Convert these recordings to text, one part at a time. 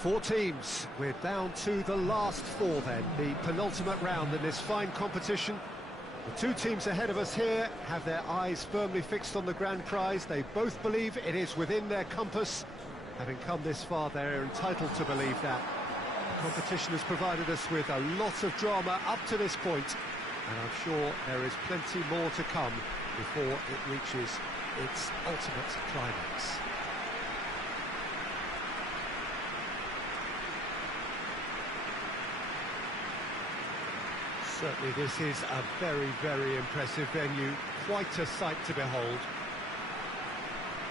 Four teams. We're down to the last four then, the penultimate round in this fine competition. The two teams ahead of us here have their eyes firmly fixed on the grand prize. They both believe it is within their compass. Having come this far, they're entitled to believe that. The competition has provided us with a lot of drama up to this point, and I'm sure there is plenty more to come before it reaches its ultimate climax. Certainly this is a very, very impressive venue, quite a sight to behold.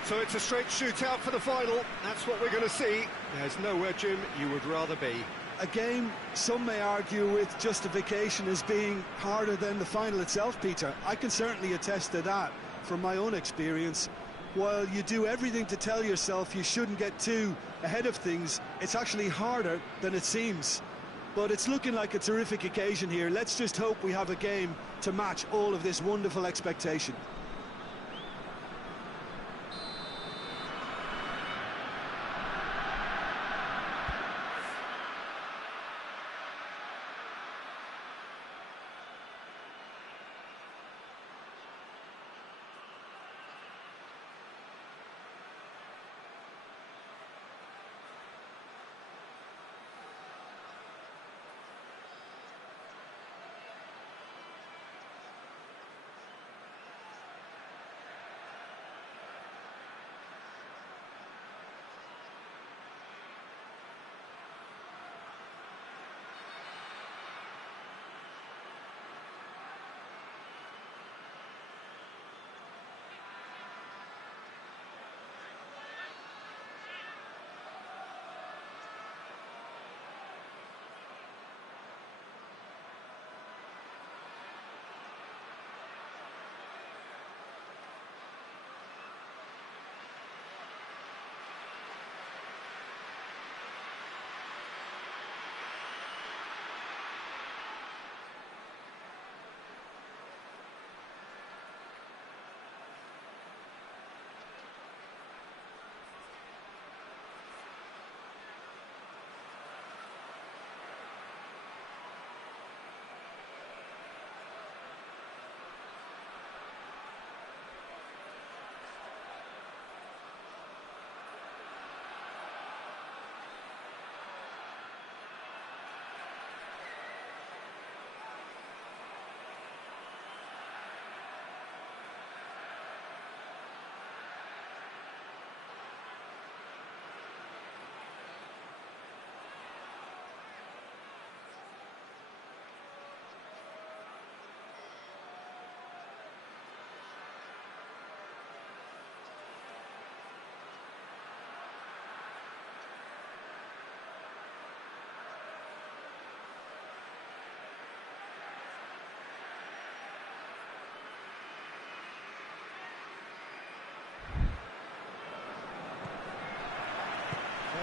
So it's a straight shootout for the final, that's what we're going to see. There's nowhere, Jim, you would rather be. A game some may argue with justification as being harder than the final itself, Peter. I can certainly attest to that from my own experience. While you do everything to tell yourself you shouldn't get too ahead of things, it's actually harder than it seems. But it's looking like a terrific occasion here. Let's just hope we have a game to match all of this wonderful expectation.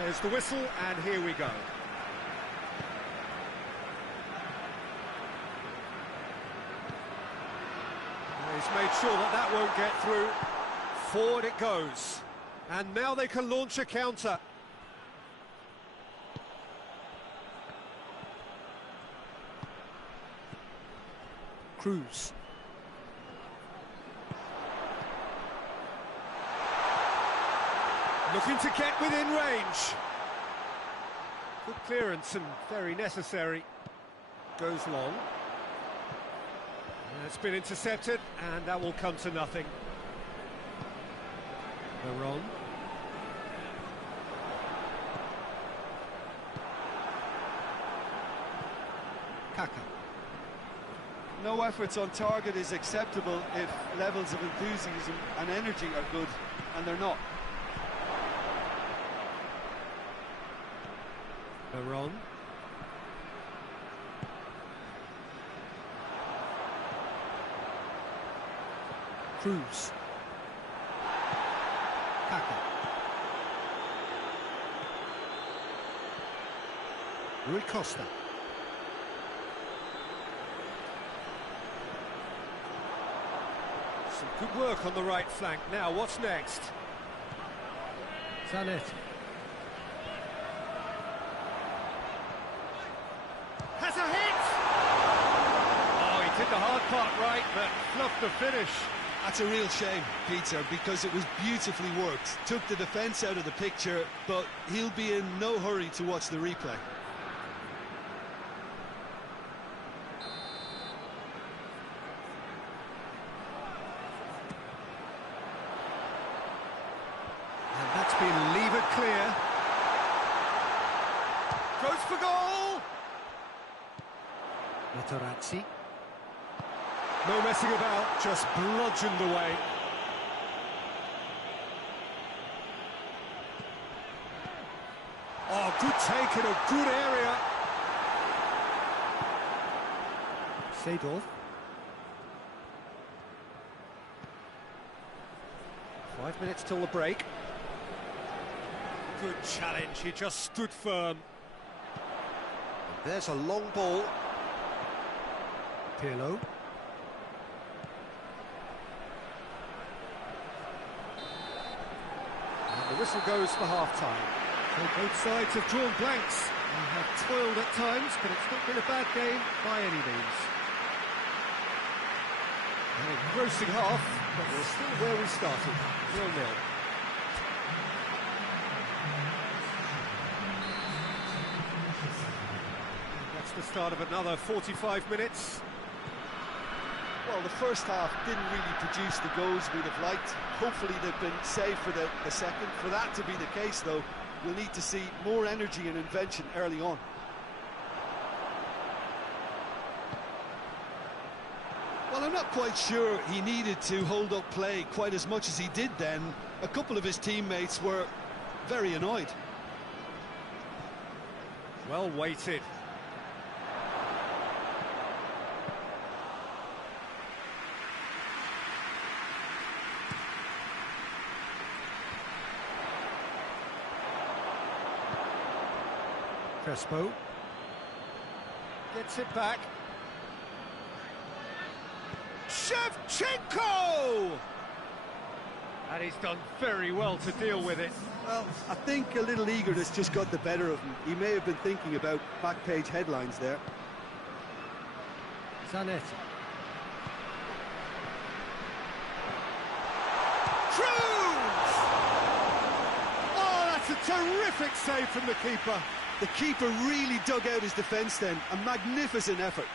There's the whistle, and here we go. He's made sure that that won't get through. Forward it goes. And now they can launch a counter. Cruz. Looking to get within range. Good clearance and very necessary. Goes long. It's been intercepted, and that will come to nothing. Veron. Kaka. No efforts on target is acceptable if levels of enthusiasm and energy are good, and they're not. Veron. Cruz. Kaka. Rui Costa. Some good work on the right flank. Now, what's next? Zanetti. did the hard part right, but fluffed the finish. That's a real shame, Peter, because it was beautifully worked. Took the defence out of the picture, but he'll be in no hurry to watch the replay. And that's been levered clear. Goes for goal! Materazzi. No messing about, just bludgeoned away. Oh, good take in a good area. Seedorf. 5 minutes till the break. Good challenge, he just stood firm. And there's a long ball. Pirlo. And the whistle goes for half-time. So both sides have drawn blanks and have toiled at times, but it's not been a bad game by any means. An engrossing half, but we're still where we started, 0-0. That's the start of another 45 minutes. Well, the first half didn't really produce the goals we'd have liked. Hopefully they've been saved for the second. For that to be the case, though, we'll need to see more energy and invention early on. Well, I'm not quite sure he needed to hold up play quite as much as he did then. A couple of his teammates were very annoyed. Well weighted. Crespo gets it back. Shevchenko! And he's done very well to deal with it. Well, I think a little eagerness just got the better of him. He may have been thinking about back-page headlines there. Zanetti. Cruz! Oh, that's a terrific save from the keeper. The keeper really dug out his defence then. A magnificent effort.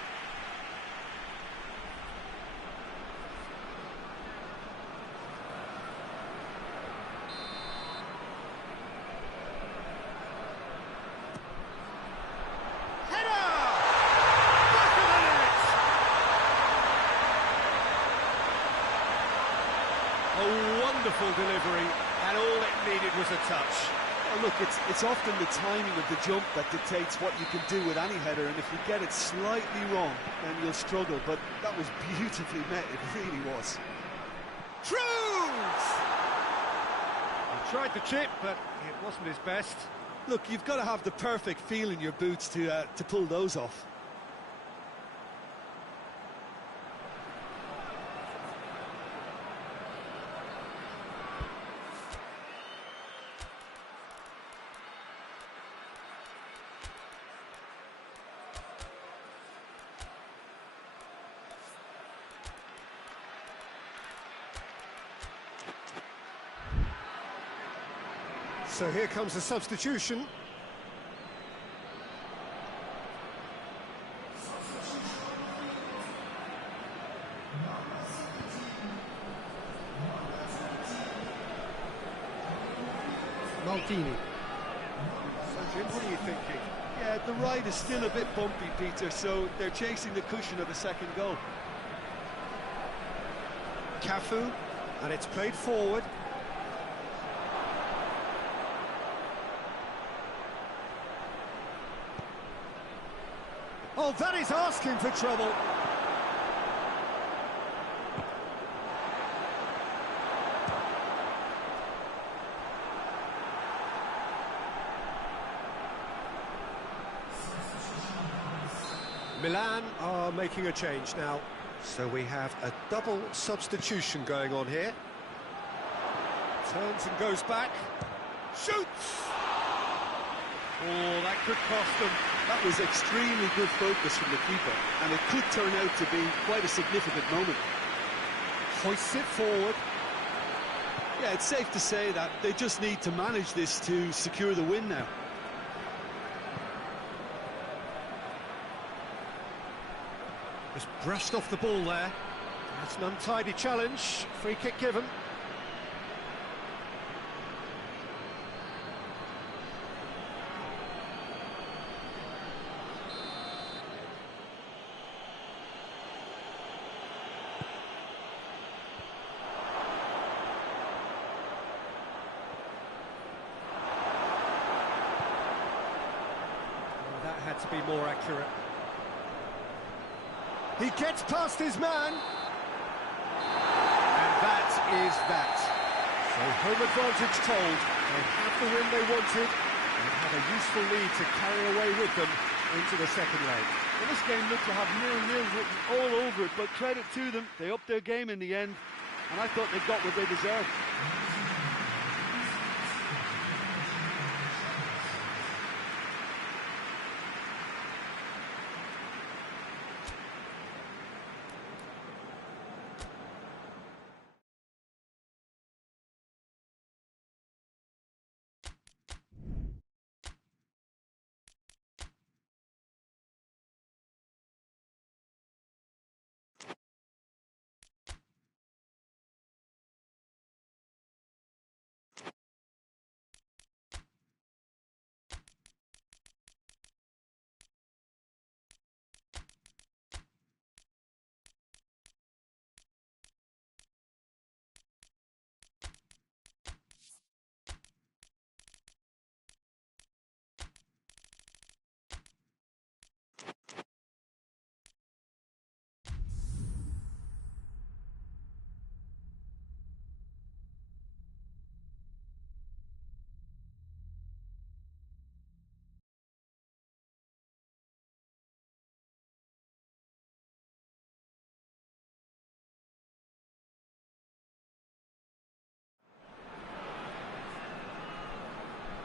A wonderful delivery, and all it needed was a touch. Well, look, it's often the timing of the jump that dictates what you can do with any header, and if you get it slightly wrong, then you'll struggle. But that was beautifully met, it really was. Cruz! He tried the chip, but it wasn't his best. Look, you've got to have the perfect feel in your boots to pull those off. So here comes the substitution. Maldini. So Jim, what are you thinking? Yeah, the ride is still a bit bumpy, Peter, so they're chasing the cushion of a second goal. Cafu, and it's played forward. Oh, that is asking for trouble. Milan are making a change now. So we have a double substitution going on here. Turns and goes back. Shoots! Oh, that could cost them. That was extremely good focus from the keeper, and it could turn out to be quite a significant moment. Hoists it forward. Yeah, it's safe to say that they just need to manage this to secure the win now. Just brushed off the ball there. That's an untidy challenge. Free kick given. That had to be more accurate. He gets past his man. And that is that. So home advantage told. They have the win they wanted and have a useful lead to carry away with them into the second leg. Well, this game looked to have 0-0 written all over it, but credit to them, they upped their game in the end, and I thought they got what they deserved.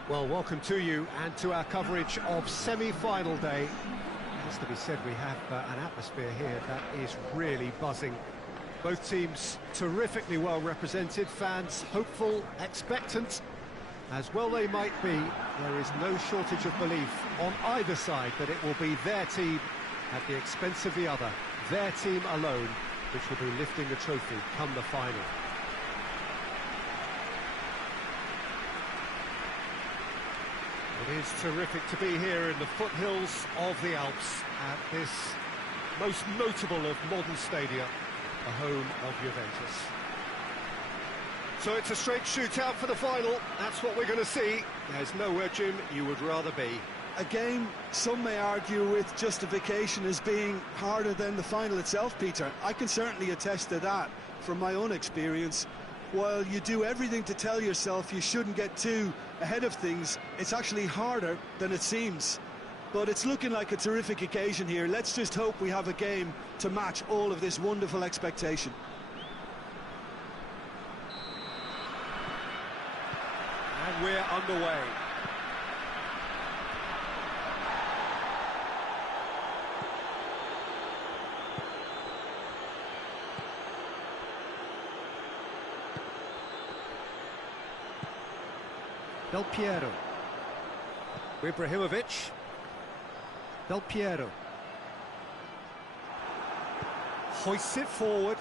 Well, welcome to you and to our coverage of semi-final day. It has to be said, we have an atmosphere here that is really buzzing. Both teams terrifically well represented, fans hopeful, expectant. As well they might be, there is no shortage of belief on either side that it will be their team at the expense of the other, their team alone, which will be lifting the trophy come the final. It is terrific to be here in the foothills of the Alps at this most notable of modern stadia, the home of Juventus. So it's a straight shootout for the final. That's what we're going to see. There's nowhere, Jim, you would rather be. A game some may argue with justification as being harder than the final itself, Peter. I can certainly attest to that from my own experience. While you do everything to tell yourself you shouldn't get too ahead of things, it's actually harder than it seems. But it's looking like a terrific occasion here. Let's just hope we have a game to match all of this wonderful expectation. And we're underway. Del Piero. Ibrahimovic. Del Piero. Hoists it forward.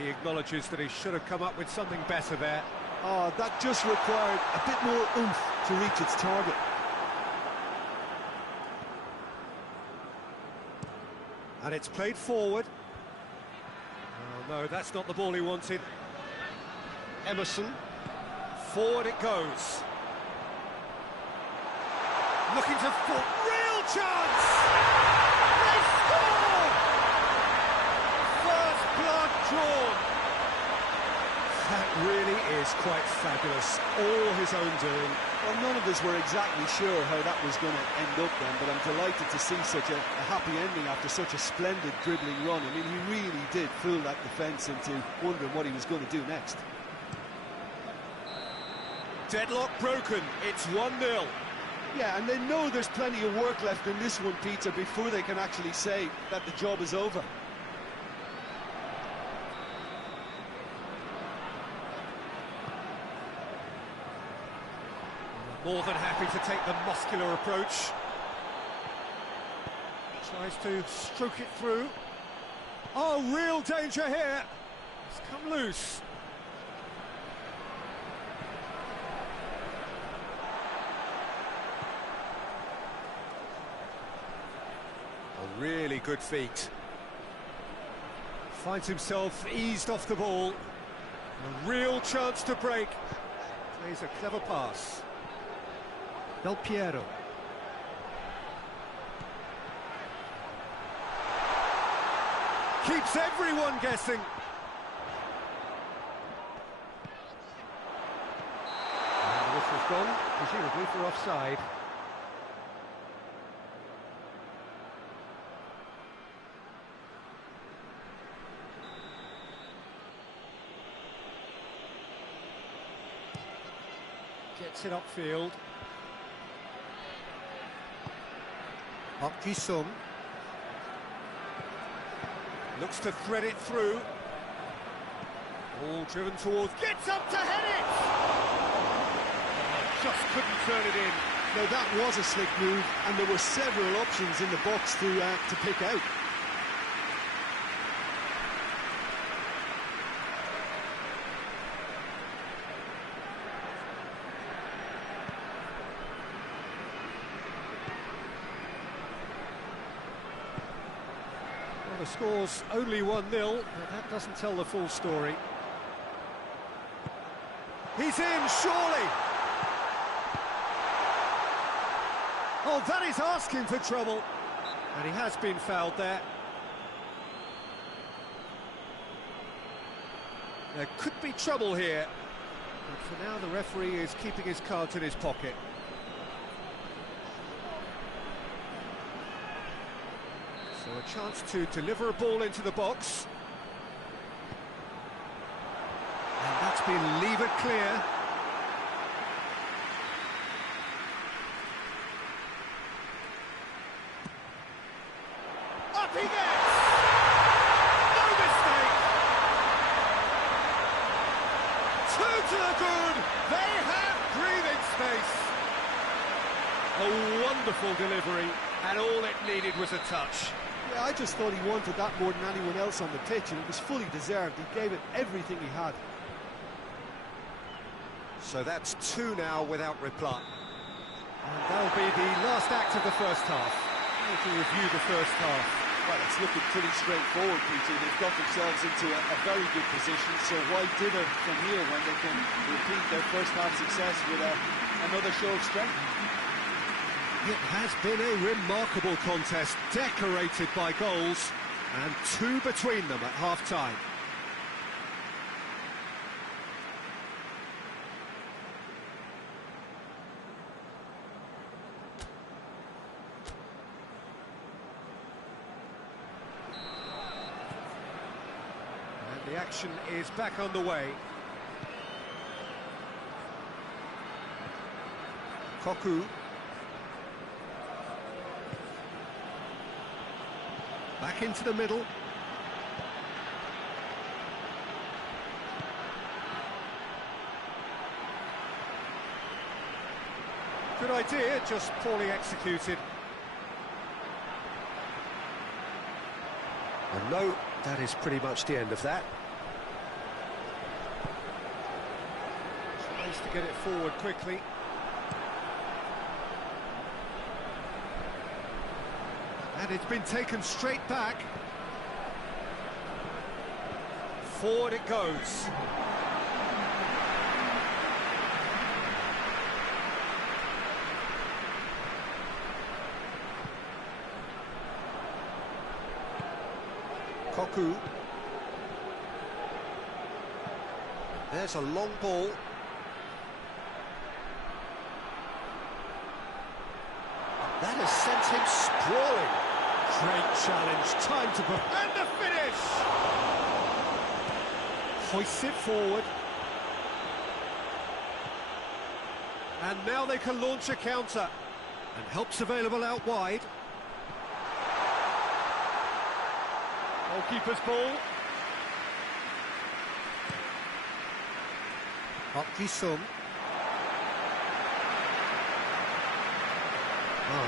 He acknowledges that he should have come up with something better there. Oh, that just required a bit more oomph to reach its target. And it's played forward. Oh, no, that's not the ball he wanted. Emerson. Forward it goes. Looking to fall. Real chance! They score! First blood drawn. That really is quite fabulous. All his own doing. Well, none of us were exactly sure how that was going to end up then, but I'm delighted to see such a happy ending after such a splendid dribbling run. I mean, he really did fool that defence into wondering what he was going to do next. Deadlock broken, it's 1-0. Yeah, and they know there's plenty of work left in this one, Peter, before they can actually say that the job is over. More than happy to take the muscular approach. Tries to stroke it through. Oh, real danger here. It's come loose. A really good feat. Finds himself eased off the ball. A real chance to break. Plays a clever pass. Del Piero. Keeps everyone guessing. And the whistle's gone, presumably for offside. Gets it upfield. Sung. Looks to thread it through. All driven towards. Gets up to head it! Just couldn't turn it in. Now that was a slick move, and there were several options in the box to pick out. The score's only 1-0, but that doesn't tell the full story. He's in, surely! Oh, that is asking for trouble. And he has been fouled there. There could be trouble here. But for now, the referee is keeping his cards in his pocket. So a chance to deliver a ball into the box. And that's been levered clear. Up he gets! No mistake! Two to the good! They have breathing space! A wonderful delivery, and all it needed was a touch. Yeah, I just thought he wanted that more than anyone else on the pitch, and it was fully deserved. He gave it everything he had. So that's two now without reply. And that'll be the last act of the first half. To review the first half. Well, it's looking pretty straightforward, Peter. They've got themselves into a very good position, so why dither from here when they can repeat their first half success with another show of strength? It has been a remarkable contest, decorated by goals, and two between them at half-time. And the action is back on the way. Koku. Back into the middle. Good idea, just poorly executed. And no, that is pretty much the end of that. Tries to get it forward quickly. And it's been taken straight back. Forward it goes. Koku. There's a long ball. That has sent him sprawling. Great challenge, time to put... And the finish! Hoists it forward. And now they can launch a counter. And help's available out wide. Goalkeeper's ball. Sung.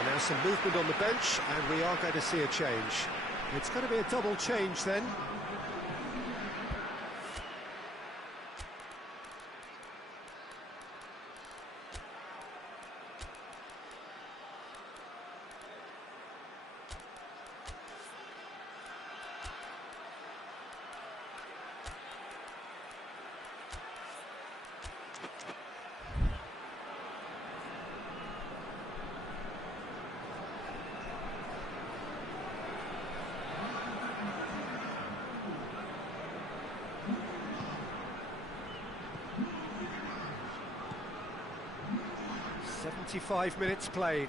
Now some movement on the bench, and we are going to see a change. It's going to be a double change then. "75 minutes played.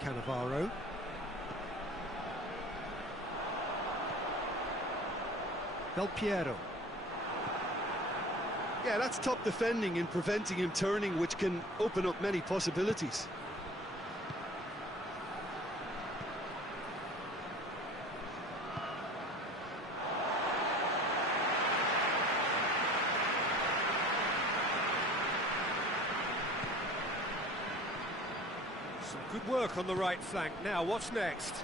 Cannavaro. Del Piero. Yeah, that's top defending in preventing him turning, which can open up many possibilities. Some good work on the right flank. Now, what's next?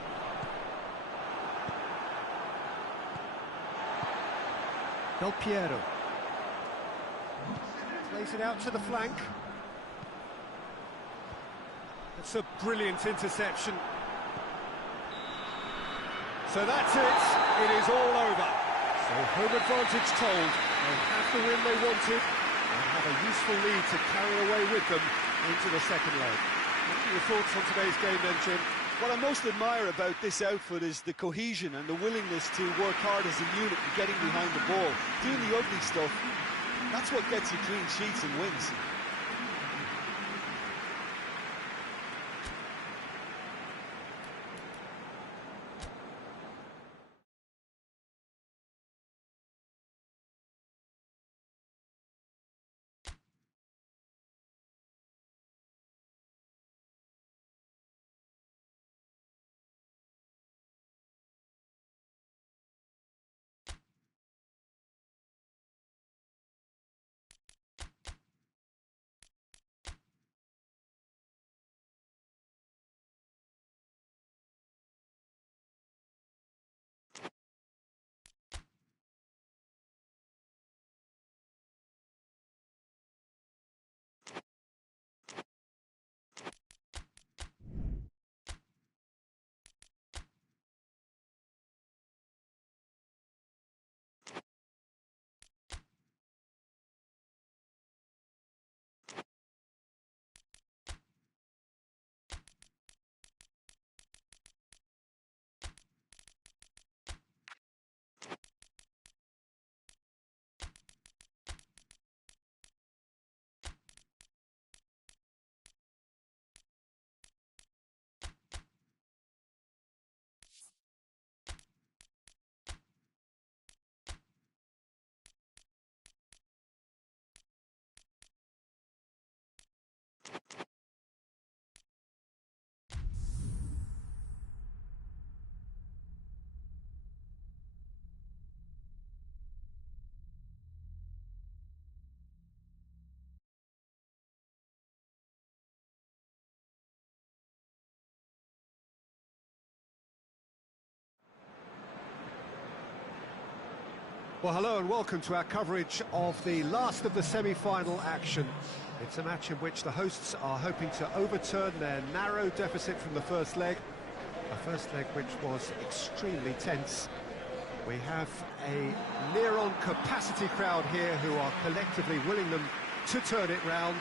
Del Piero. Plays it out to the flank. That's a brilliant interception. So that's it. It is all over. So home advantage told. They have the win they wanted and have a useful lead to carry away with them into the second leg. What are your thoughts on today's game then, Jim? What I most admire about this outfit is the cohesion and the willingness to work hard as a unit and getting behind the ball. Doing the ugly stuff, that's what gets you clean sheets and wins. Well, hello and welcome to our coverage of the last of the semi-final action. It's a match in which the hosts are hoping to overturn their narrow deficit from the first leg. A first leg which was extremely tense. We have a near-on capacity crowd here who are collectively willing them to turn it round.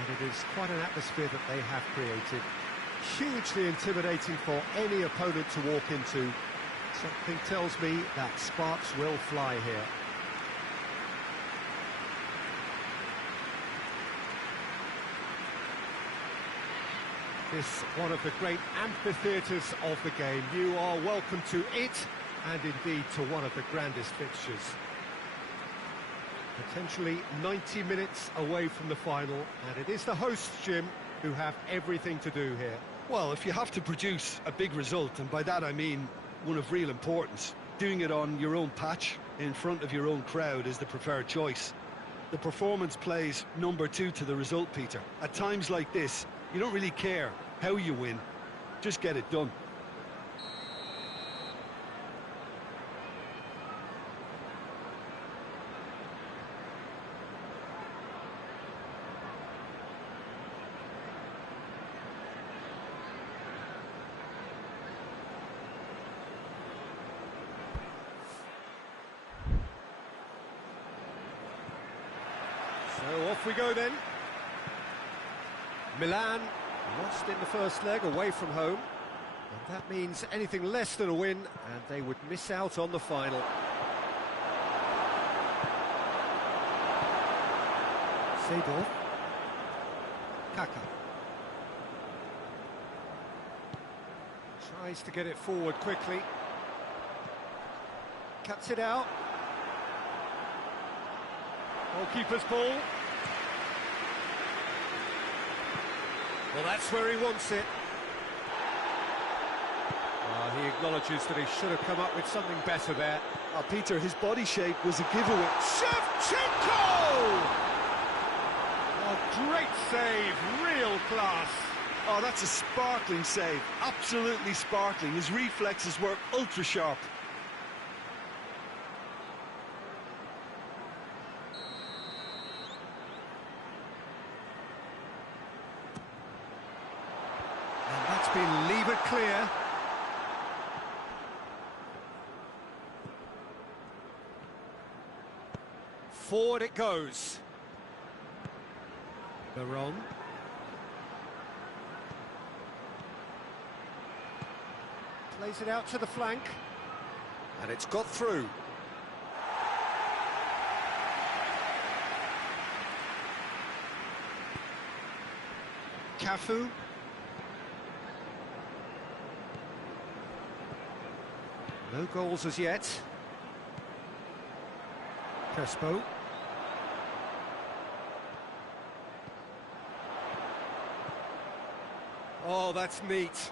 And it is quite an atmosphere that they have created. Hugely intimidating for any opponent to walk into. Something tells me that sparks will fly here. This one of the great amphitheatres of the game. You are welcome to it and indeed to one of the grandest fixtures. Potentially 90 minutes away from the final, and it is the hosts, Jim, who have everything to do here. Well, if you have to produce a big result, and by that I mean one of real importance, doing it on your own patch, in front of your own crowd, is the preferred choice. The performance plays number two to the result, Peter. At times like this, you don't really care how you win, just get it done. So off we go then. Milan lost in the first leg away from home, and that means anything less than a win and they would miss out on the final. Seedorf. Kaka. Tries to get it forward quickly. Cuts it out. Goalkeeper's ball. Well, that's where he wants it. He acknowledges that he should have come up with something better there. Peter, his body shape was a giveaway. Shevchenko! Oh, great save, real class. Oh, that's a sparkling save, absolutely sparkling. His reflexes were ultra sharp. And that's been levered clear. Forward it goes. Baron. Plays it out to the flank. And it's got through. Cafu. No goals as yet. Crespo. Oh, that's neat.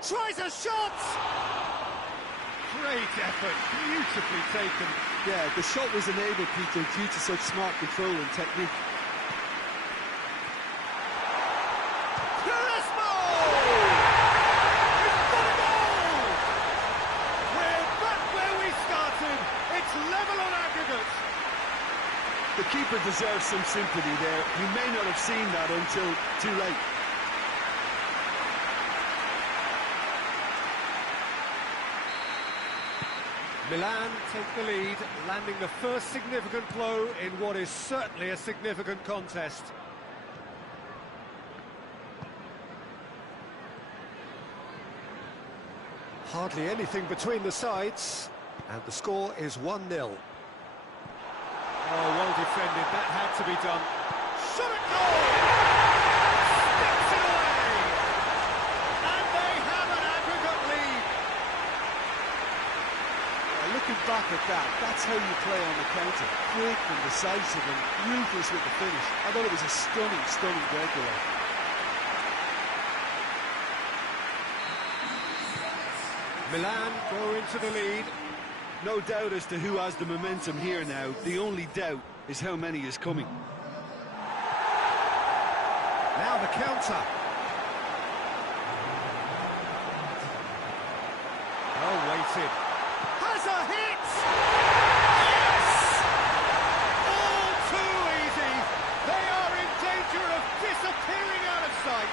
Tries a shot! Great effort, beautifully taken. Yeah, the shot was enabled, Peter, due to such smart control and technique. The keeper deserves some sympathy there. You may not have seen that until too late. Milan take the lead, landing the first significant blow in what is certainly a significant contest. Hardly anything between the sides, and the score is 1-0. Oh, well defended, that had to be done. Shot at goal! Steps it away! And they have an aggregate lead. Looking back at that, that's how you play on the counter. Quick and decisive and ruthless with the finish. I thought it was a stunning, stunning breakaway. Milan go into the lead. No doubt as to who has the momentum here now. The only doubt is how many is coming. Now the counter. Well weighted. Has a hit! Yes! All too easy. They are in danger of disappearing out of sight.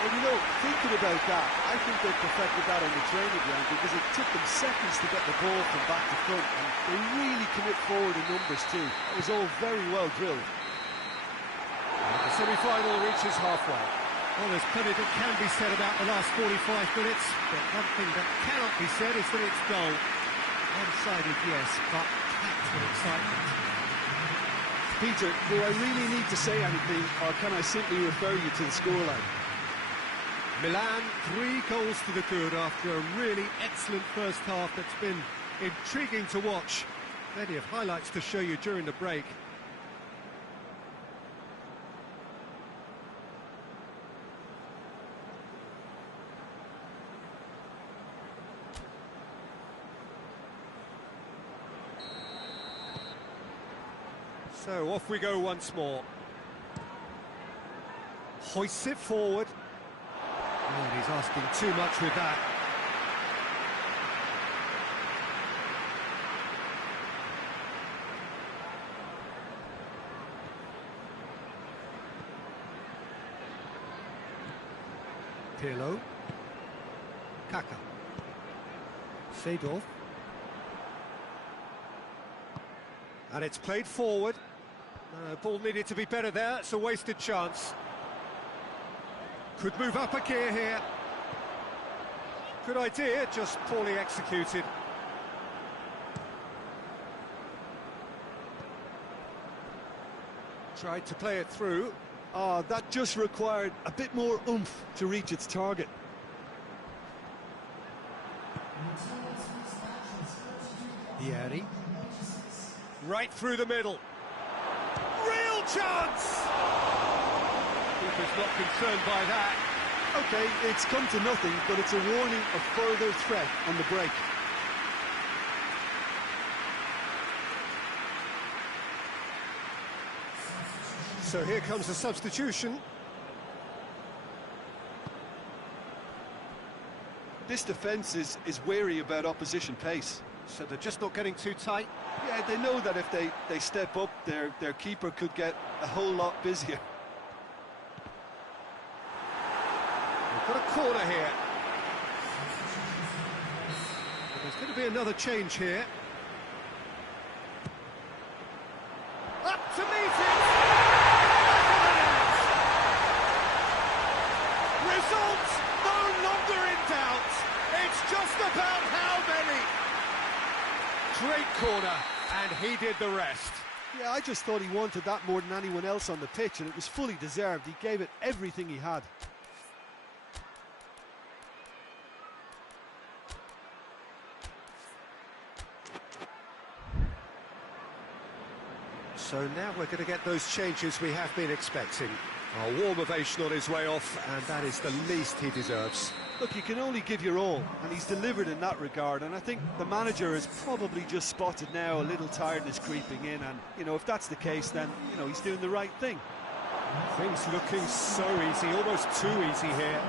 Well, you know, thinking about that, I think they perfected that on the training ground because it took them seconds to get the ball from back to front, and they really commit forward in numbers too. It was all very well drilled. And the semi-final reaches halfway. Well, there's plenty that can be said about the last 45 minutes, but one thing that cannot be said is that it's dull. One-sided, yes, but packed with excitement. Peter, do I really need to say anything, or can I simply refer you to the scoreline? Milan, 3 goals to the good after a really excellent first half that's been intriguing to watch. Plenty of highlights to show you during the break. So off we go once more. Hoists it forward. Oh, and he's asking too much with that. Pirlo. Kaka. Seedorf. And it's played forward. Ball needed to be better there. It's a wasted chance. Could move up a gear here. Good idea, just poorly executed. Tried to play it through. Oh, that just required a bit more oomph to reach its target. Vieri. Right through the middle. Real chance! Keeper's not concerned by that. Okay, it's come to nothing, but it's a warning of further threat on the break. So here comes the substitution. This defence is wary about opposition pace. So they're just not getting too tight. Yeah, they know that if they step up, their keeper could get a whole lot busier. We've got a corner here. There's going to be another change here. Up to meet it! Results no longer in doubt. It's just about how many. Great corner, and he did the rest. Yeah, I just thought he wanted that more than anyone else on the pitch, and it was fully deserved. He gave it everything he had. So now we're going to get those changes we have been expecting. A warm ovation on his way off, and that is the least he deserves. Look, you can only give your all, and he's delivered in that regard, and I think the manager has probably just spotted now a little tiredness creeping in, and, you know, if that's the case, then, you know, he's doing the right thing. Things looking so easy, almost too easy here.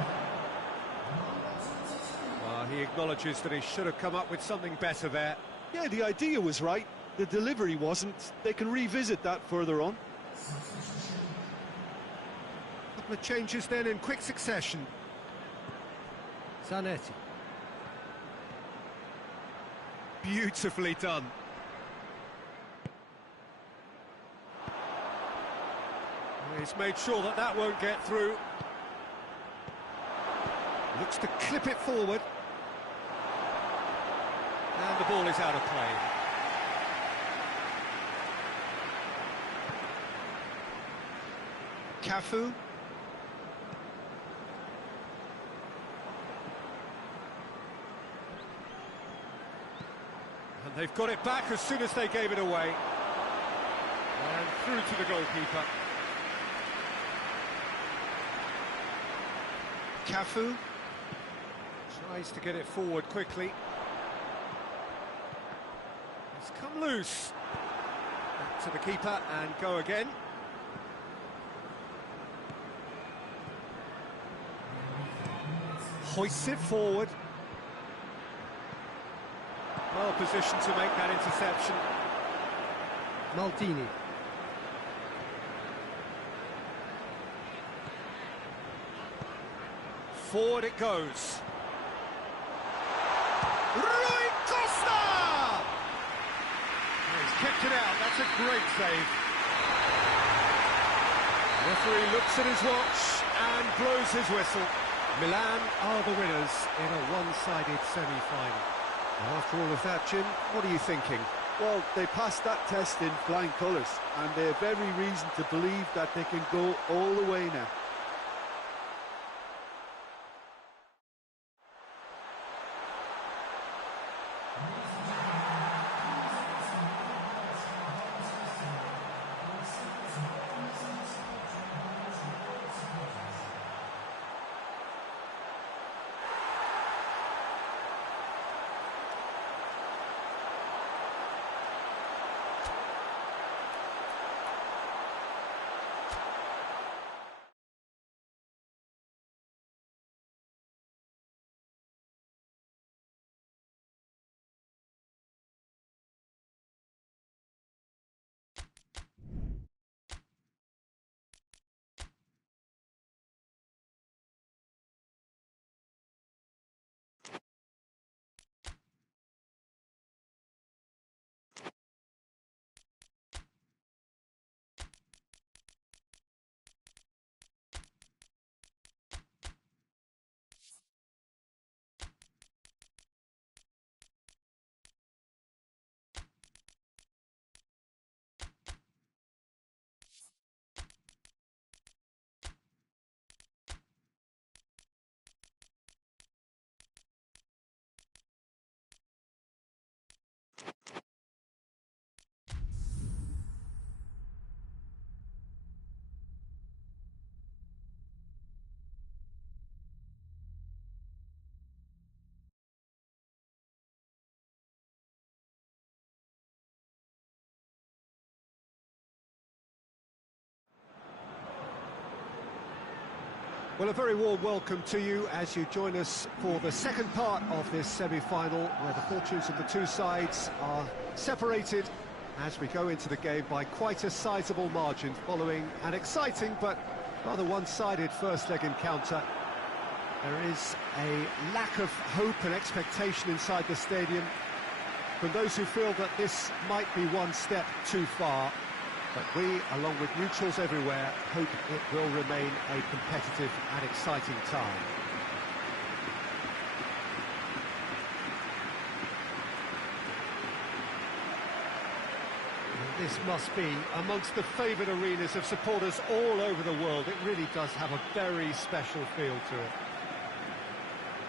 Well, he acknowledges that he should have come up with something better there. Yeah, the idea was right, the delivery wasn't. They can revisit that further on. Couple of changes then in quick succession. Zanetti. Beautifully done. He's made sure that that won't get through. Looks to clip it forward. And the ball is out of play. Cafu. And they've got it back as soon as they gave it away. And through to the goalkeeper. Cafu tries to get it forward quickly. It's come loose. Back to the keeper and go again. Hoists it forward. Well positioned to make that interception. Maldini. Forward it goes. Rui Costa! He's kept it out, that's a great save. The referee looks at his watch and blows his whistle. Milan are the winners in a one-sided semi-final. After all of that, Jim, what are you thinking? Well, they passed that test in flying colours, and they have every reason to believe that they can go all the way now. Well, a very warm welcome to you as you join us for the second part of this semi-final, where the fortunes of the two sides are separated as we go into the game by quite a sizable margin, following an exciting but rather one-sided first leg encounter. There is a lack of hope and expectation inside the stadium from those who feel that this might be one step too far. But we, along with neutrals everywhere, hope it will remain a competitive and exciting time. And this must be amongst the favoured arenas of supporters all over the world. It really does have a very special feel to it.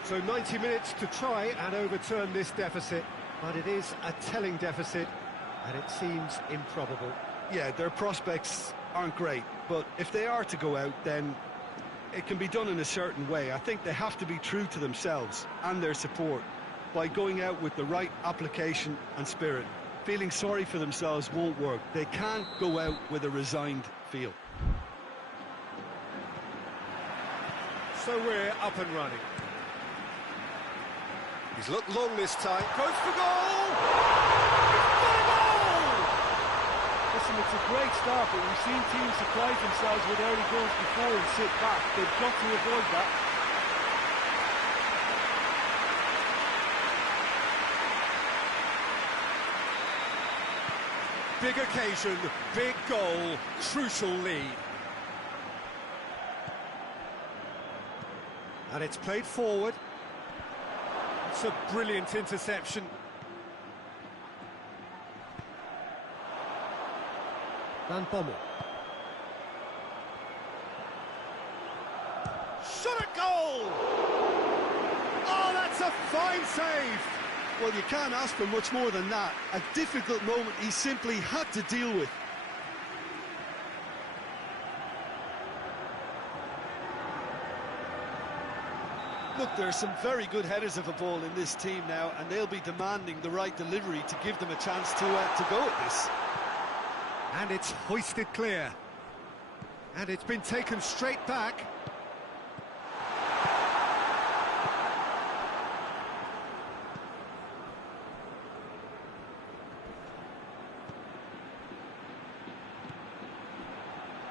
So 90 minutes to try and overturn this deficit, but it is a telling deficit, and it seems improbable. Yeah, their prospects aren't great, but if they are to go out, then it can be done in a certain way. I think they have to be true to themselves and their support by going out with the right application and spirit. Feeling sorry for themselves won't work. They can't go out with a resigned feel. So we're up and running. He's looked long this time. Goes for goal! Listen, it's a great start, but we've seen teams surprise themselves with early goals before and sit back. They've got to avoid that. Big occasion, big goal, crucial lead. And it's played forward. It's a brilliant interception. Van Bommel. Shot a goal! Oh, that's a fine save! Well, you can't ask for much more than that. A difficult moment he simply had to deal with. Look, there are some very good headers of a ball in this team now, and they'll be demanding the right delivery to give them a chance to go at this. And it's hoisted clear. And it's been taken straight back.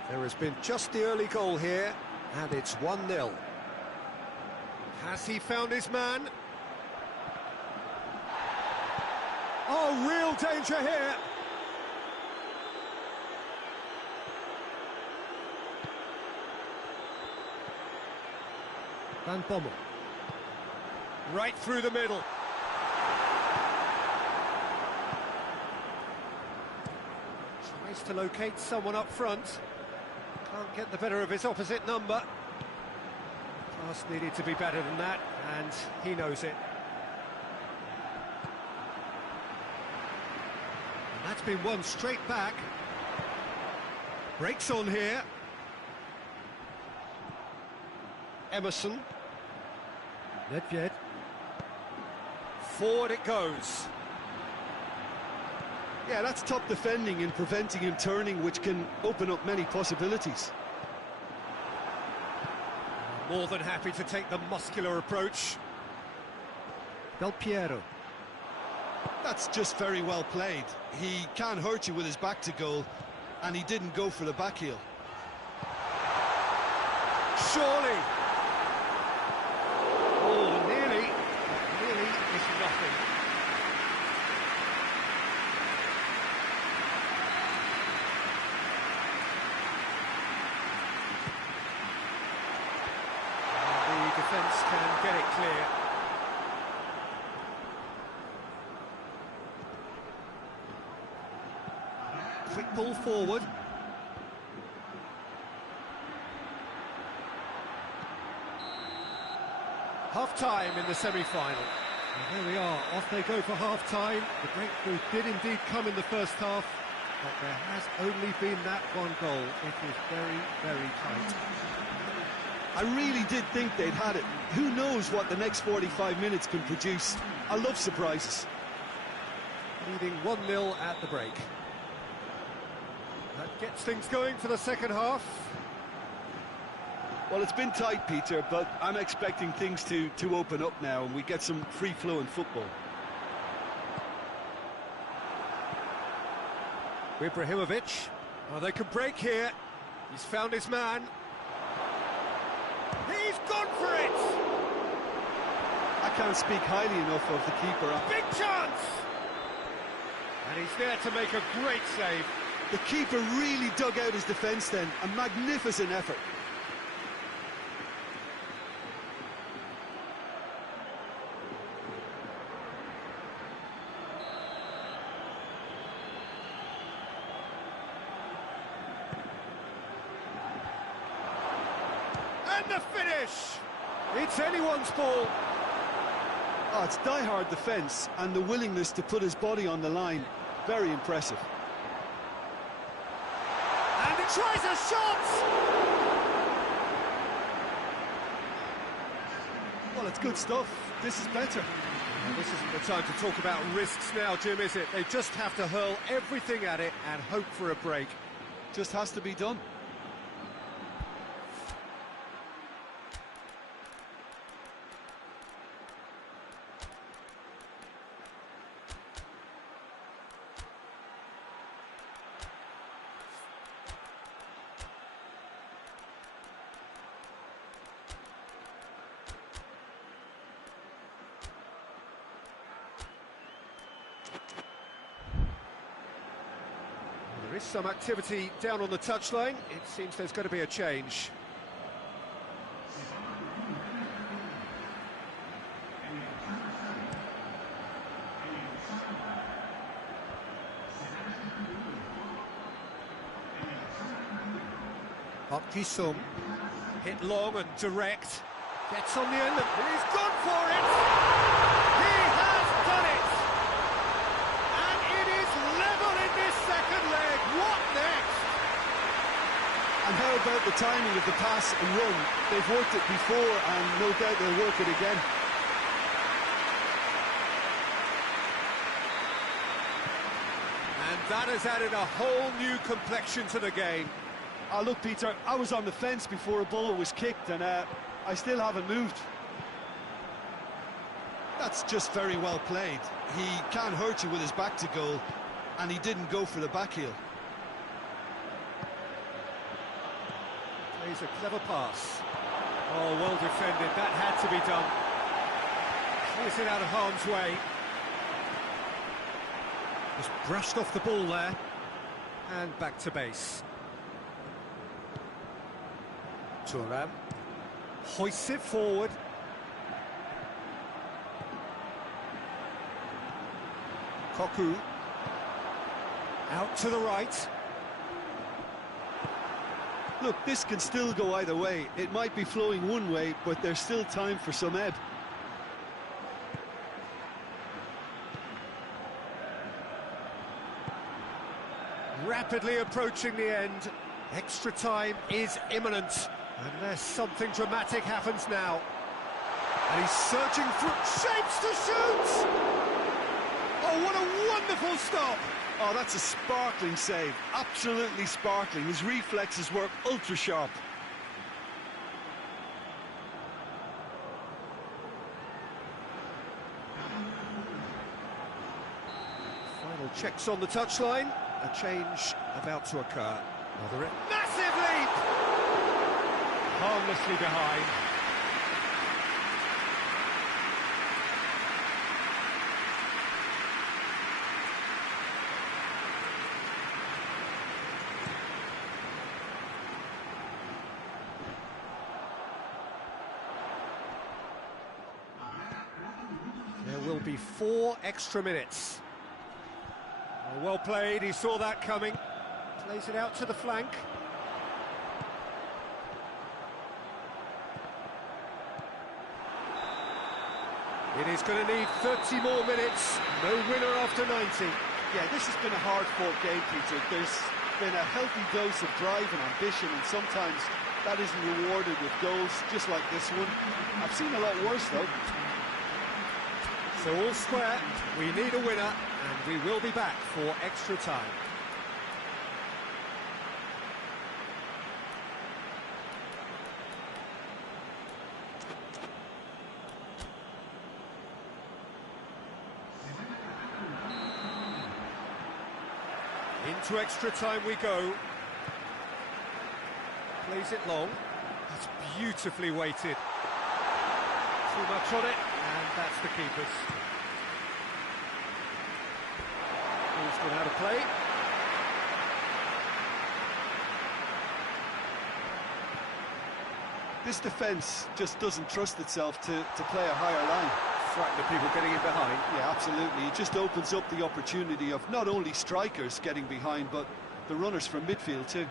There has been just the early goal here, and it's 1-0. Has he found his man? Oh, real danger here. Van Bommel. Right through the middle. Tries to locate someone up front. Can't get the better of his opposite number. Pass needed to be better than that, and he knows it. And that's been won straight back. Breaks on here. Emerson. Nedved. Forward it goes. Yeah, that's top defending and preventing him turning, which can open up many possibilities. More than happy to take the muscular approach. Del Piero. That's just very well played. He can't hurt you with his back to goal, and he didn't go for the back heel. Surely. Oh, nearly. Nearly is nothing. And the defence can get it clear. Quick ball forward. Half-time in the semi-final. Well, there we are, off they go for half-time. The breakthrough did indeed come in the first half, but there has only been that one goal. It is very, very tight. I really did think they'd had it. Who knows what the next 45 minutes can produce. I love surprises. Leading 1-0 at the break. That gets things going for the second half. Well, it's been tight, Peter, but I'm expecting things to open up now and we get some free-flowing football. Ibrahimovic. Oh, they could break here. He's found his man. He's gone for it! I can't speak highly enough of the keeper. Big chance! And he's there to make a great save. The keeper really dug out his defence then. A magnificent effort. And the finish! It's anyone's ball. Oh, it's die-hard defence and the willingness to put his body on the line. Very impressive. And he tries a shot! Well, it's good stuff. This is better. Well, this isn't the time to talk about risks now, Jim, is it? They just have to hurl everything at it and hope for a break. Just has to be done. There is some activity down on the touchline. It seems there's going to be a change. Park-Ji-sung, hit long and direct. Gets on the end and he's gone for it! He has done it! And it is level in this second leg. What next? And how about the timing of the pass and run? They've worked it before and no doubt they'll work it again. And that has added a whole new complexion to the game. Oh, look, Peter, I was on the fence before a ball was kicked and I still haven't moved. That's just very well played. He can't hurt you with his back to goal, and he didn't go for the back heel. Plays a clever pass. Oh, well defended. That had to be done. Clears it out of harm's way. Just brushed off the ball there. And back to base. Thuram hoists it forward. Koku out to the right. Look, this can still go either way. It might be flowing one way, but there's still time for some ebb. Rapidly approaching the end. Extra time is imminent, unless something dramatic happens now. And he's searching for shapes to shoot! Oh, what a wonderful stop! Oh, that's a sparkling save. Absolutely sparkling. His reflexes were ultra-sharp. Final checks on the touchline. A change about to occur. Massive leap! Harmlessly behind. There will be 4 extra minutes. Well played, he saw that coming. Plays it out to the flank. It is going to need 30 more minutes. No winner after 90. Yeah, this has been a hard-fought game, Peter. There's been a healthy dose of drive and ambition, and sometimes that isn't rewarded with goals, just like this one. I've seen a lot worse, though. So all square, we need a winner, and we will be back for extra time. Into extra time we go. Plays it long. That's beautifully weighted. Too much on it, and that's the keeper's. Ball's gone out of play. This defence just doesn't trust itself to play a higher line. Frightened of people getting in behind. Yeah, absolutely. It just opens up the opportunity of not only strikers getting behind, but the runners from midfield too.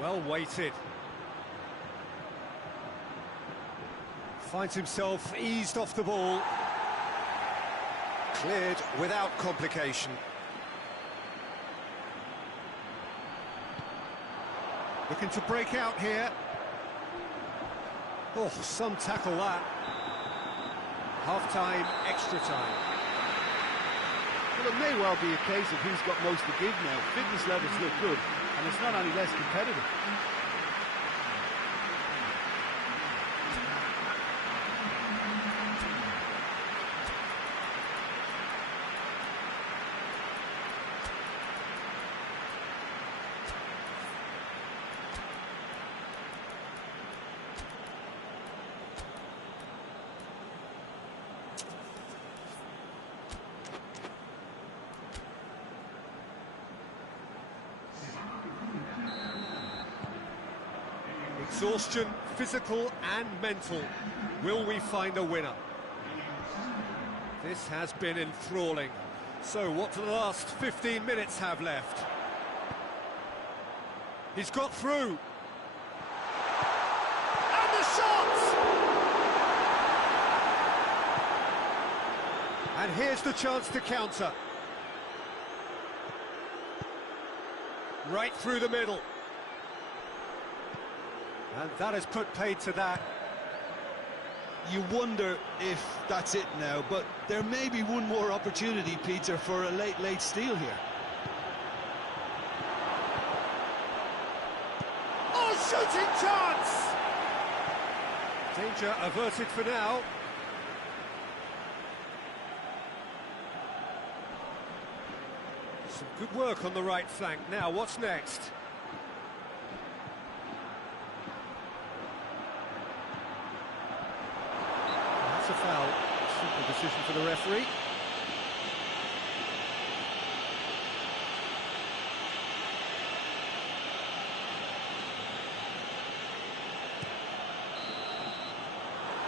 Well weighted. Finds himself eased off the ball. Cleared without complication. Looking to break out here. Oh, some tackle that. Half-time, extra time. Well, it may well be a case of who's got most to give now. Fitness levels look good, and it's not any less competitive. Exhaustion, physical and mental. Will we find a winner? This has been enthralling. So what do the last 15 minutes have left? He's got through. And the shot! And here's the chance to counter. Right through the middle. And that has put paid to that. You wonder if that's it now, but there may be one more opportunity, Peter, for a late steal here. Oh, shooting chance! Danger averted for now. Some good work on the right flank. Now, what's next? That's a foul. Simple decision for the referee.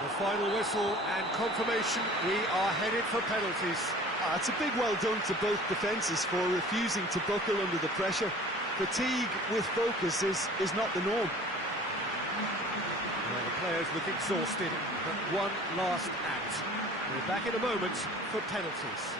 The final whistle and confirmation, we are headed for penalties. It's a big well done to both defences for refusing to buckle under the pressure. Fatigue with focus is not the norm. Well, the players look exhausted, but one last act. We're back in a moment for penalties.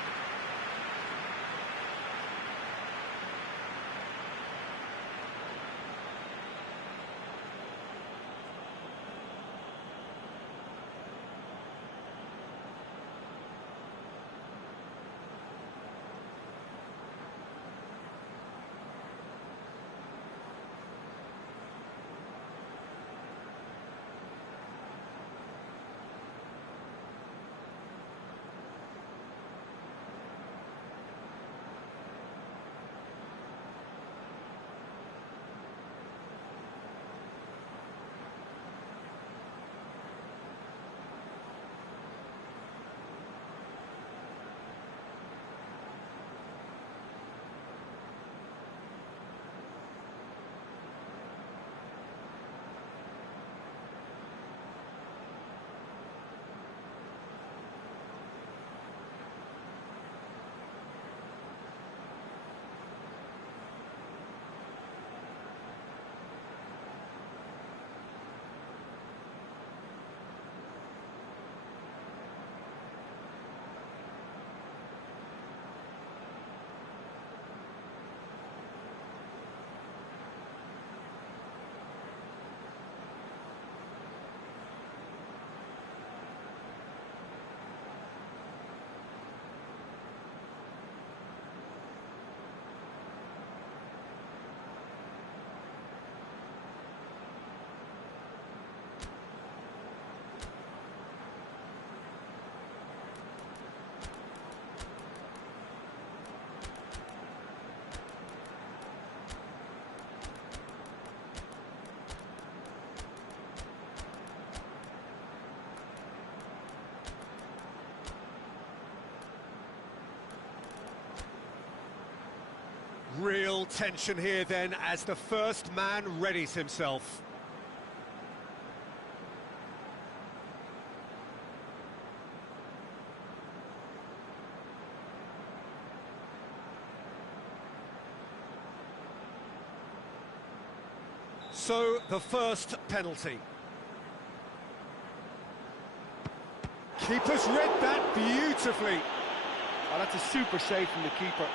Real tension here then as the first man readies himself. So, the first penalty. Keeper's read that beautifully. Oh, that's a super save from the keeper.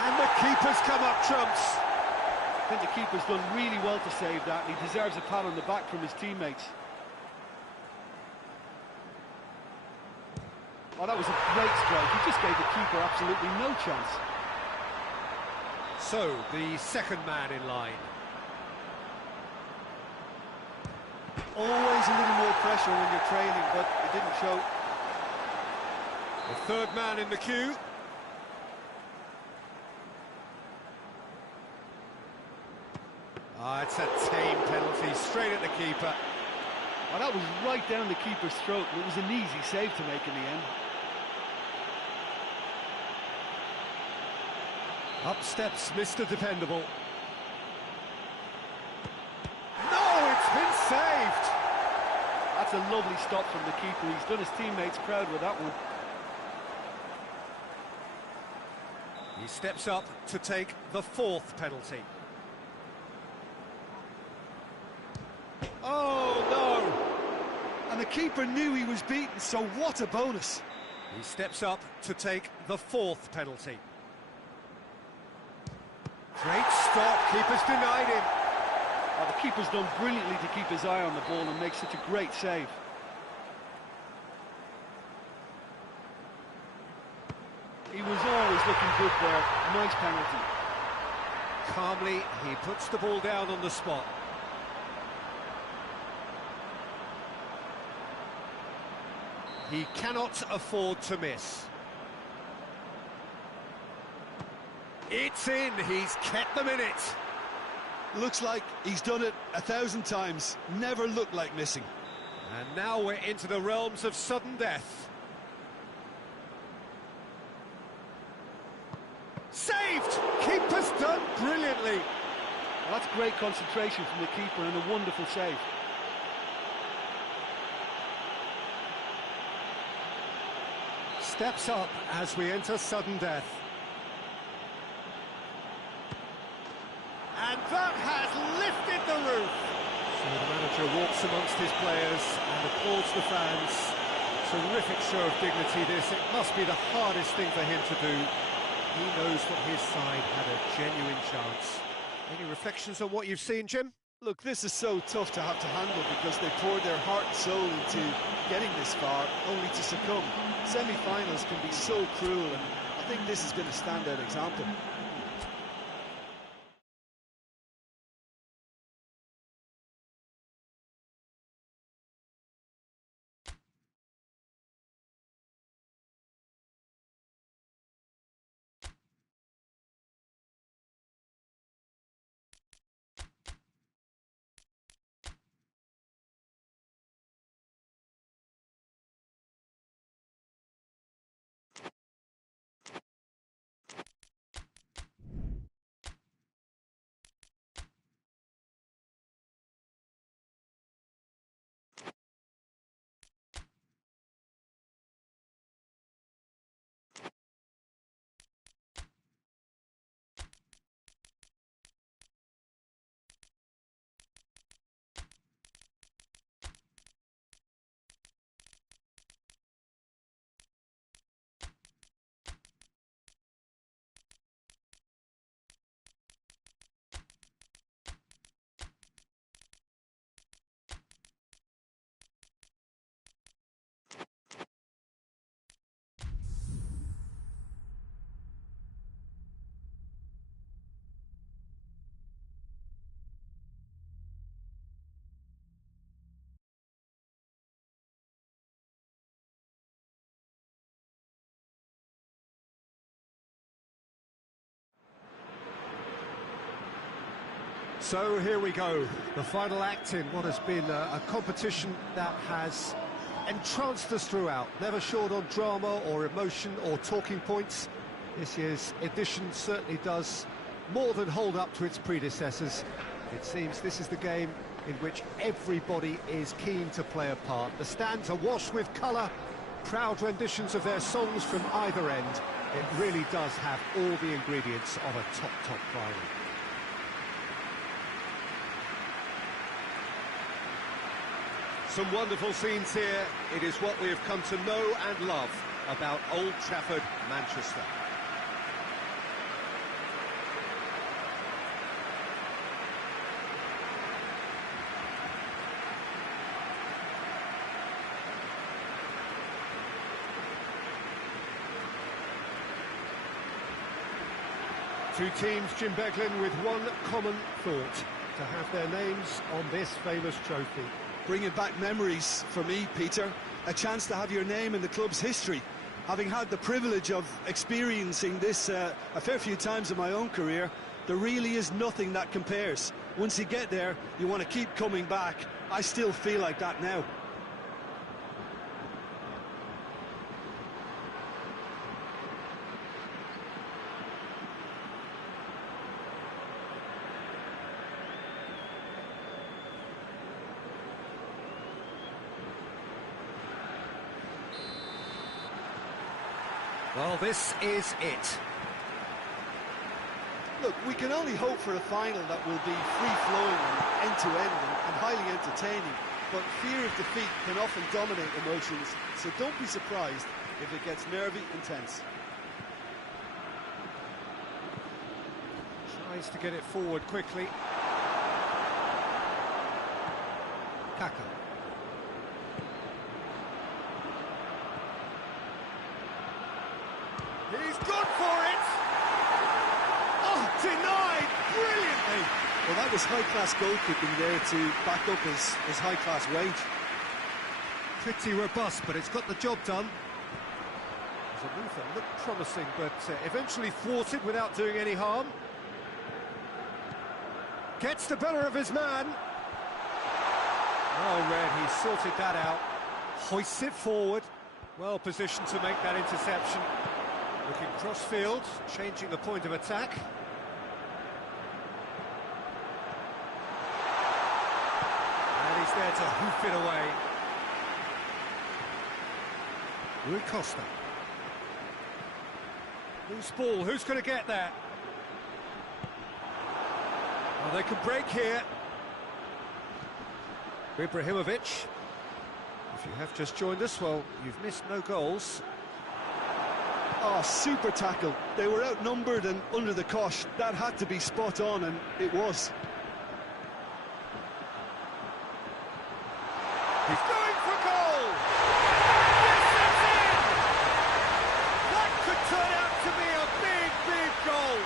And the keeper's come up trumps. I think the keeper's done really well to save that, and he deserves a pat on the back from his teammates. Oh, that was a great strike. He just gave the keeper absolutely no chance. So, the second man in line. Always a little more pressure when you're trailing, but it didn't show. The third man in the queue. Ah, it's a tame penalty, straight at the keeper. Oh, that was right down the keeper's throat, and it was an easy save to make in the end. Up steps Mr. Dependable. No, it's been saved! That's a lovely stop from the keeper. He's done his teammates proud with that one. He steps up to take the fourth penalty. Oh, no! And the keeper knew he was beaten, so what a bonus. He steps up to take the fourth penalty. Great stop, keeper's denied him. Oh, the keeper's done brilliantly to keep his eye on the ball and make such a great save. He was always looking good there. Nice penalty. Calmly, he puts the ball down on the spot. He cannot afford to miss. It's in, he's kept them in it. Looks like he's done it 1,000 times. Never looked like missing. And now we're into the realms of sudden death. Saved! Keeper's done brilliantly. Well, that's great concentration from the keeper and a wonderful save. Steps up as we enter sudden death. And that has lifted the roof. So the manager walks amongst his players and applauds the fans. Terrific show of dignity this. It must be the hardest thing for him to do. He knows that his side had a genuine chance. Any reflections on what you've seen, Jim? Look, this is so tough to have to handle because they poured their heart and soul into getting this far, only to succumb. Semi-finals can be so cruel, and I think this is going to stand out example. So here we go, the final act in what has been a competition that has entranced us throughout, never short on drama or emotion or talking points. This year's edition certainly does more than hold up to its predecessors. It seems this is the game in which everybody is keen to play a part. The stands are washed with colour, proud renditions of their songs from either end. It really does have all the ingredients of a top final. Some wonderful scenes here. It is what we have come to know and love about Old Trafford, Manchester. Two teams, Jim Beglin, with one common thought: to have their names on this famous trophy. Bringing back memories for me, Peter. A chance to have your name in the club's history. Having had the privilege of experiencing this a fair few times in my own career, there really is nothing that compares. Once you get there, you want to keep coming back. I still feel like that now. Well, this is it. Look, we can only hope for a final that will be free-flowing and end-to-end and highly entertaining, but fear of defeat can often dominate emotions, so don't be surprised if it gets nervy and tense. Tries to get it forward quickly. Kaka. He's good for it! Oh, denied brilliantly! Well, that was high-class goalkeeping there to back up his high-class wage. Pretty robust, but it's got the job done. There's a move that looked promising, but eventually thwarted without doing any harm. Gets the better of his man. Oh, Red, he sorted that out. Hoists it forward. Well positioned to make that interception. Looking cross-field, changing the point of attack. it away. Rui Costa. Loose ball, who's going to get there? Well, they can break here. Ibrahimovic. If you have just joined us, well, you've missed no goals. Oh, super tackle. They were outnumbered and under the cosh. That had to be spot on, and it was. He's going for goal! Yes, it's in! That could turn out to be a big, big goal.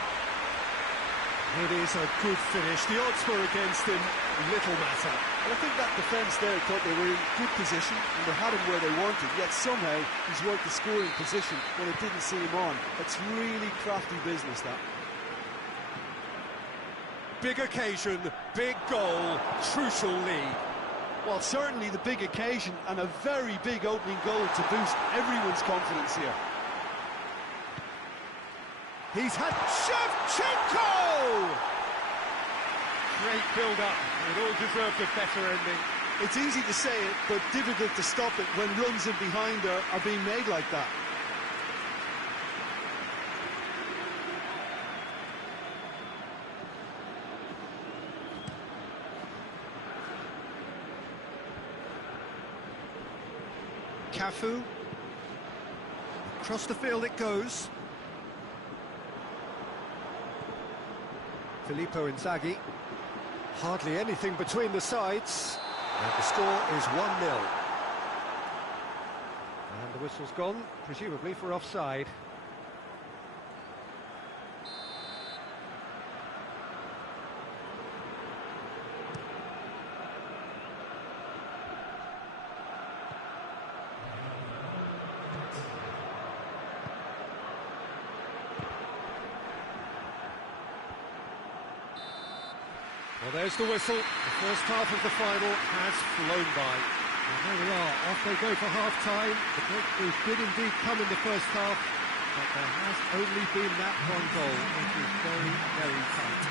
It is a good finish. The odds were against him, little matter. And I think that defence there thought they were in good position and they had him where they wanted, yet somehow he's worked the scoring position when it didn't see him on. It's really crafty business, that. Big occasion, big goal, crucial lead. Well, certainly the big occasion and a very big opening goal to boost everyone's confidence here. He's had Shevchenko! Great build-up. It all deserved a better ending. It's easy to say it, but difficult to stop it when runs in behind are being made like that. Cafu. Across the field it goes. Filippo Inzaghi. Hardly anything between the sides. And the score is 1-0. And the whistle's gone, presumably for offside. Well, there's the whistle. The first half of the final has flown by. And there we are, off they go for half-time. The breakthrough did indeed come in the first half, but there has only been that one goal. It is very, very tight.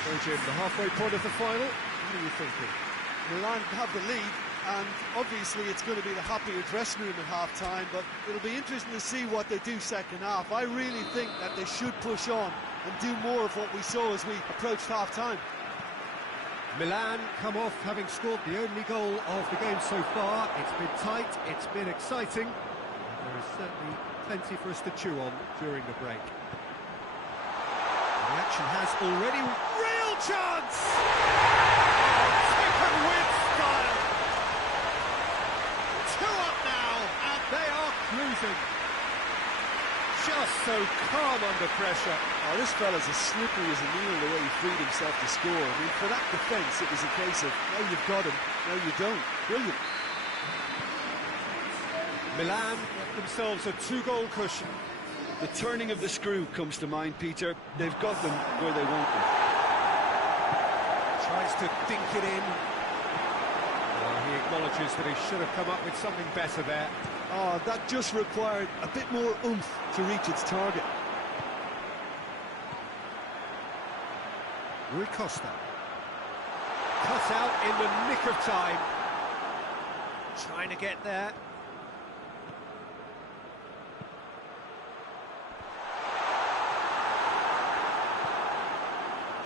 So, Jim, the halfway point of the final, what are you thinking? Milan have the lead, and obviously it's going to be the happier dressing room at half-time, but it'll be interesting to see what they do second half. I really think that they should push on and do more of what we saw as we approached half-time. Milan come off having scored the only goal of the game so far. It's been tight, it's been exciting, and there is certainly plenty for us to chew on during the break. The action has already... Real chance! Oh, taken with style! 2 up now, and they are cruising. Just so calm under pressure. Oh, this fella's as slippery as a needle the way he freed himself to score. I mean, for that defence, it was a case of, now you've got him, now you don't. Brilliant. Milan get themselves a 2-goal cushion. The turning of the screw comes to mind, Peter. They've got them where they want them. Tries to dink it in. Well, he acknowledges that he should have come up with something better there. Oh, that just required a bit more oomph to reach its target. Rui Costa. Cut out in the nick of time. Trying to get there.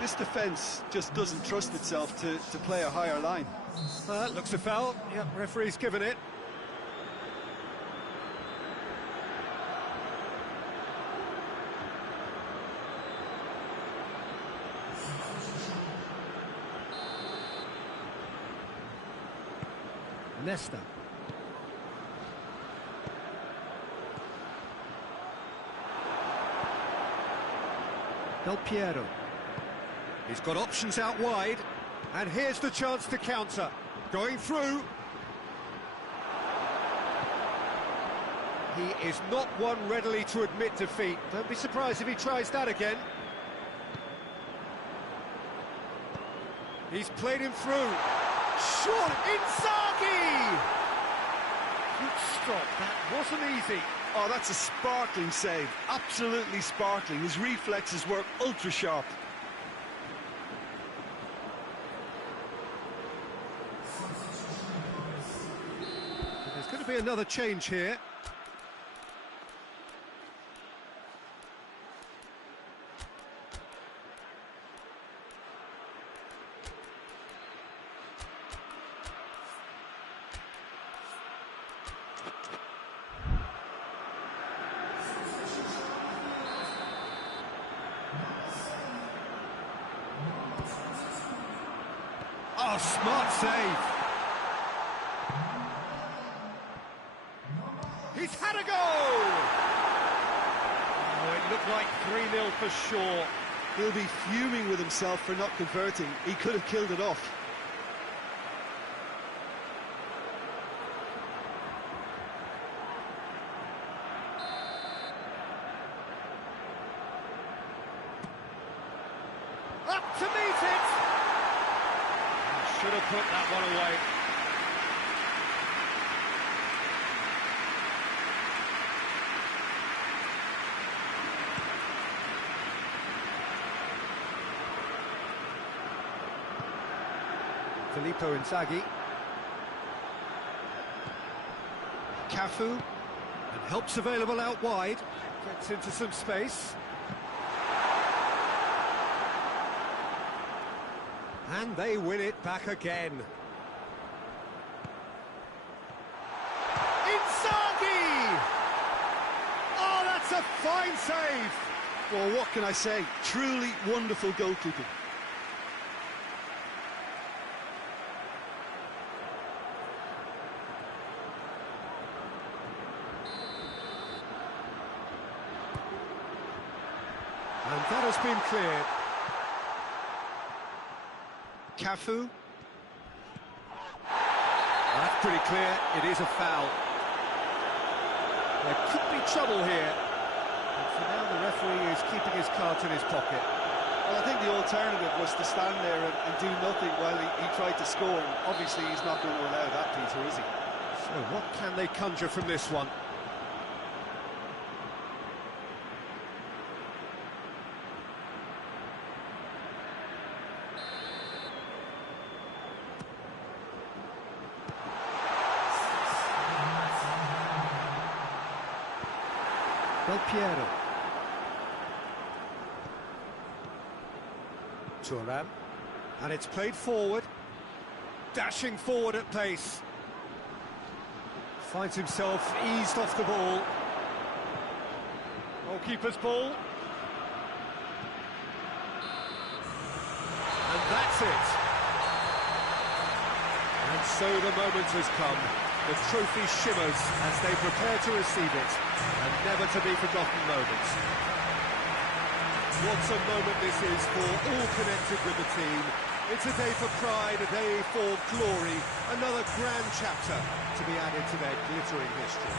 This defence just doesn't trust itself to play a higher line. Looks a foul. Yep, referee's given it. Nesta. Del Piero. He's got options out wide, and here's the chance to counter. Going through. He is not one readily to admit defeat. Don't be surprised if he tries that again. He's played him through. Short, Inzaghi! Good stop, that wasn't easy. Oh, that's a sparkling save, absolutely sparkling. His reflexes were ultra-sharp. be another change here. Oh, smart save. He's had a goal! Oh, it looked like 3-0 for sure. He'll be fuming with himself for not converting. He could have killed it off. Up to meet it! Should have put that one away. Filippo Inzaghi. Cafu. And help's available out wide. Gets into some space. And they win it back again. Inzaghi! Oh, that's a fine save! Well, what can I say? Truly wonderful goalkeeping. And that has been cleared. Cafu. That's pretty clear, it is a foul. There could be trouble here. And for now the referee is keeping his cards in his pocket. Well, I think the alternative was to stand there and do nothing while he tried to score. And obviously he's not going to allow that, Peter, is he? So what can they conjure from this one? Del Piero. Thuram. And it's played forward. Dashing forward at pace. Finds himself eased off the ball. Goalkeeper's ball. And that's it. And so the moment has come. The trophy shimmers as they prepare to receive it. A never-to-be-forgotten moment. What a moment this is for all connected with the team. It's a day for pride, a day for glory, another grand chapter to be added to their glittering history.